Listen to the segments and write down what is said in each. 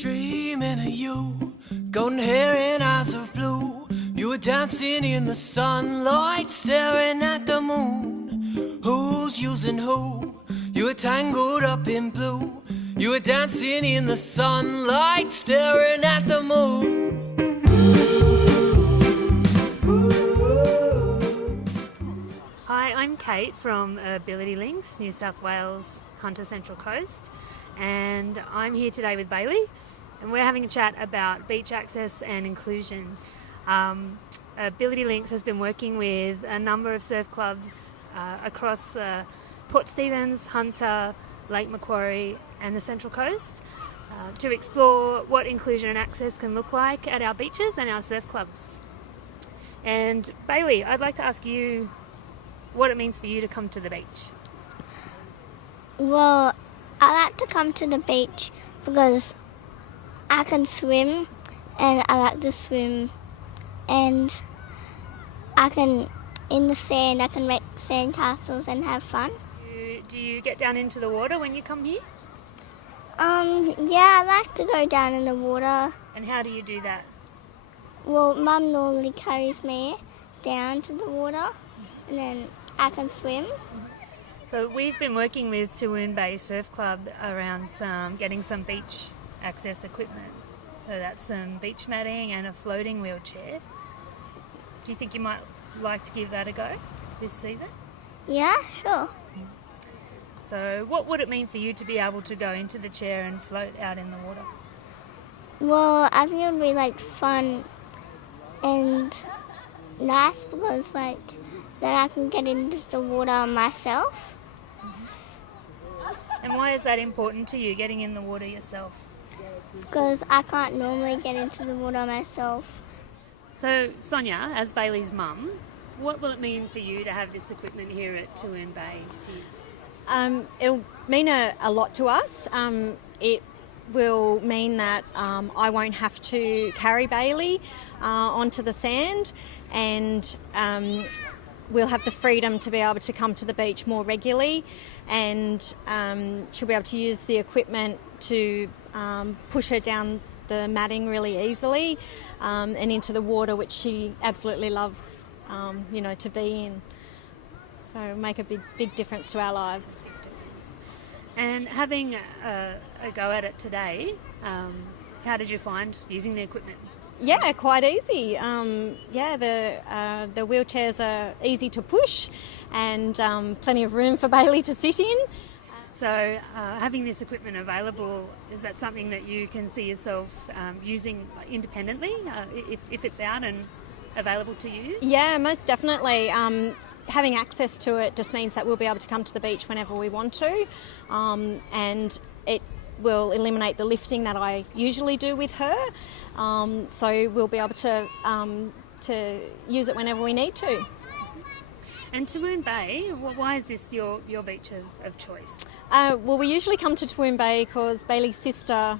Dreaming of you, golden hair and eyes of blue. You were dancing in the sunlight, staring at the moon. Who's using who? You were tangled up in blue. You were dancing in the sunlight, staring at the moon. Hi, I'm Kate from Ability Links, New South Wales, Hunter Central Coast, and I'm here today with Bailey, and we're having a chat about beach access and inclusion. Ability Links has been working with a number of surf clubs across Port Stephens, Hunter, Lake Macquarie and the Central Coast to explore what inclusion and access can look like at our beaches and our surf clubs. And Bailey, I'd like to ask you what it means for you to come to the beach. Well, I like to come to the beach because I can swim and I like to swim, and in the sand I can make sand castles and have fun. Do you get down into the water when you come here? Yeah, I like to go down in the water. And how do you do that? Well, Mum normally carries me down to the water and then I can swim. So we've been working with Toowoon Bay Surf Club around getting some beach access equipment. So that's some beach matting and a floating wheelchair. Do you think you might like to give that a go this season? Yeah, sure. So what would it mean for you to be able to go into the chair and float out in the water? Well, I think it would be fun and nice because then I can get into the water myself. And why is that important to you, getting in the water yourself? Because I can't normally get into the water myself. So Sonya, as Bailey's mum, what will it mean for you to have this equipment here at Toowoon Bay to use? It'll mean a lot to us. It will mean that I won't have to carry Bailey onto the sand, and we'll have the freedom to be able to come to the beach more regularly, and she'll be able to use the equipment to push her down the matting really easily and into the water, which she absolutely loves, to be in. So it'll make a big difference to our lives. And having a go at it today, how did you find using the equipment? Yeah, quite easy. The wheelchairs are easy to push and plenty of room for Bailey to sit in. So having this equipment available, is that something that you can see yourself using independently if it's out and available to you? Yeah, most definitely. Having access to it just means that we'll be able to come to the beach whenever we want to, and it will eliminate the lifting that I usually do with her. So we'll be able to use it whenever we need to. And Toowoon Bay, why is this your beach of choice? Well, we usually come to Toowoon Bay because Bailey's sister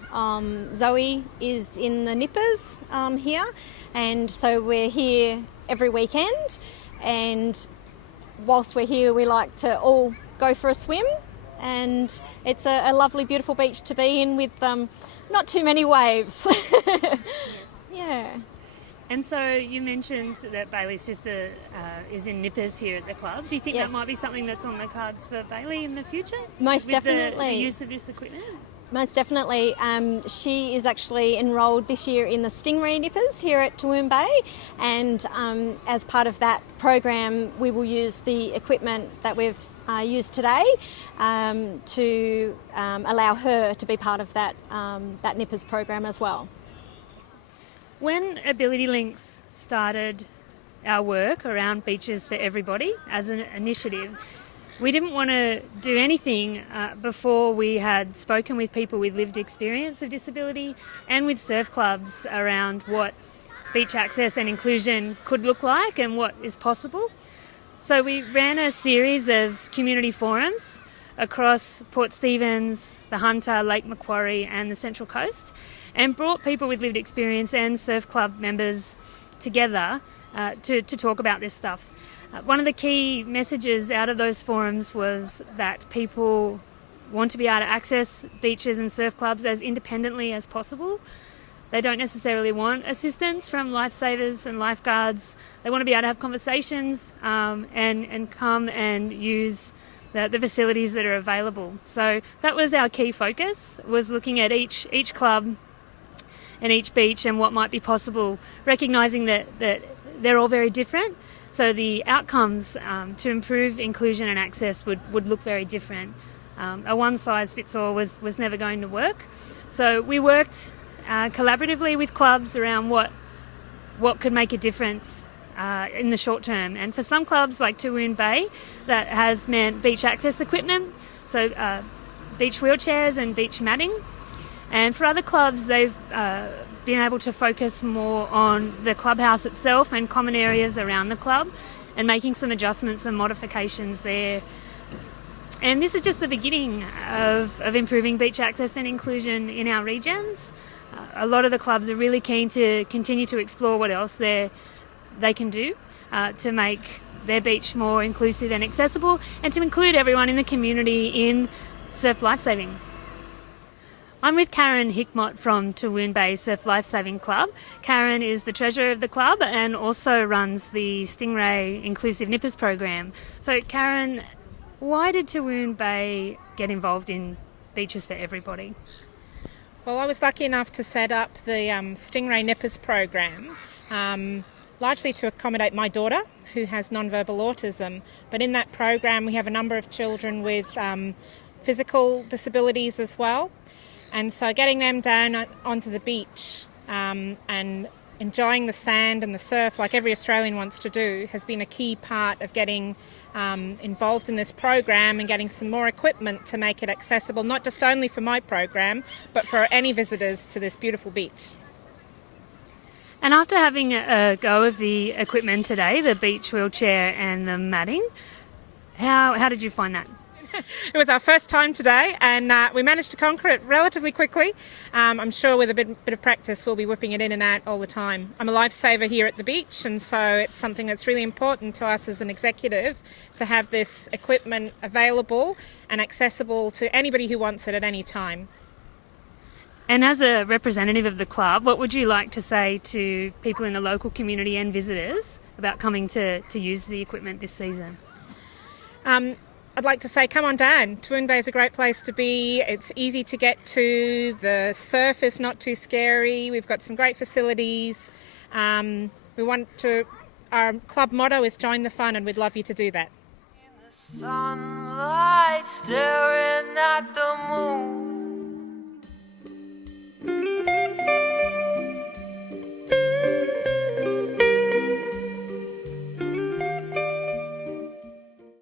Zoe is in the Nippers here, and so we're here every weekend. And whilst we're here, we like to all go for a swim, and it's a lovely, beautiful beach to be in with not too many waves. Yeah. And so you mentioned that Bailey's sister is in Nippers here at the club. Do you think Yes. that might be something that's on the cards for Bailey in the future? Most with definitely. The use of this equipment? Most definitely. She is actually enrolled this year in the Stingray Nippers here at Toowoon Bay, and as part of that program we will use the equipment that we've used today to allow her to be part of that Nippers program as well. When Ability Links started our work around beaches for everybody as an initiative, we didn't want to do anything before we had spoken with people with lived experience of disability and with surf clubs around what beach access and inclusion could look like and what is possible. So we ran a series of community forums across Port Stephens, the Hunter, Lake Macquarie and the Central Coast, and brought people with lived experience and surf club members together to talk about this stuff. One of the key messages out of those forums was that people want to be able to access beaches and surf clubs as independently as possible. They don't necessarily want assistance from lifesavers and lifeguards. They want to be able to have conversations and come and use the facilities that are available. So that was our key focus, was looking at each club and each beach and what might be possible, recognising that they're all very different. So the outcomes to improve inclusion and access would look very different. A one-size-fits-all was never going to work. So we worked collaboratively with clubs around what could make a difference in the short term. And for some clubs like Toowoon Bay, that has meant beach access equipment, so beach wheelchairs and beach matting. And for other clubs, they've been able to focus more on the clubhouse itself and common areas around the club and making some adjustments and modifications there. And this is just the beginning of improving beach access and inclusion in our regions. A lot of the clubs are really keen to continue to explore what else they can do to make their beach more inclusive and accessible, and to include everyone in the community in surf lifesaving. I'm with Karen Hickmott from Toowoon Bay Surf Lifesaving Club. Karen is the treasurer of the club and also runs the Stingray Inclusive Nippers program. So Karen, why did Toowoon Bay get involved in Beaches for Everybody? Well, I was lucky enough to set up the Stingray Nippers program, largely to accommodate my daughter, who has non-verbal autism. But in that program, we have a number of children with physical disabilities as well. And so getting them down onto the beach and enjoying the sand and the surf like every Australian wants to do has been a key part of getting involved in this program and getting some more equipment to make it accessible, not just only for my program, but for any visitors to this beautiful beach. And after having a go of the equipment today, the beach wheelchair and the matting, how did you find that? It was our first time today, and we managed to conquer it relatively quickly. I'm sure with a bit of practice we'll be whipping it in and out all the time. I'm a lifesaver here at the beach, and so it's something that's really important to us as an executive to have this equipment available and accessible to anybody who wants it at any time. And as a representative of the club, what would you like to say to people in the local community and visitors about coming to use the equipment this season? I'd like to say, come on down. Toowoon Bay is a great place to be. It's easy to get to. The surf is not too scary. We've got some great facilities. Our club motto is join the fun, and we'd love you to do that. In the sunlight, staring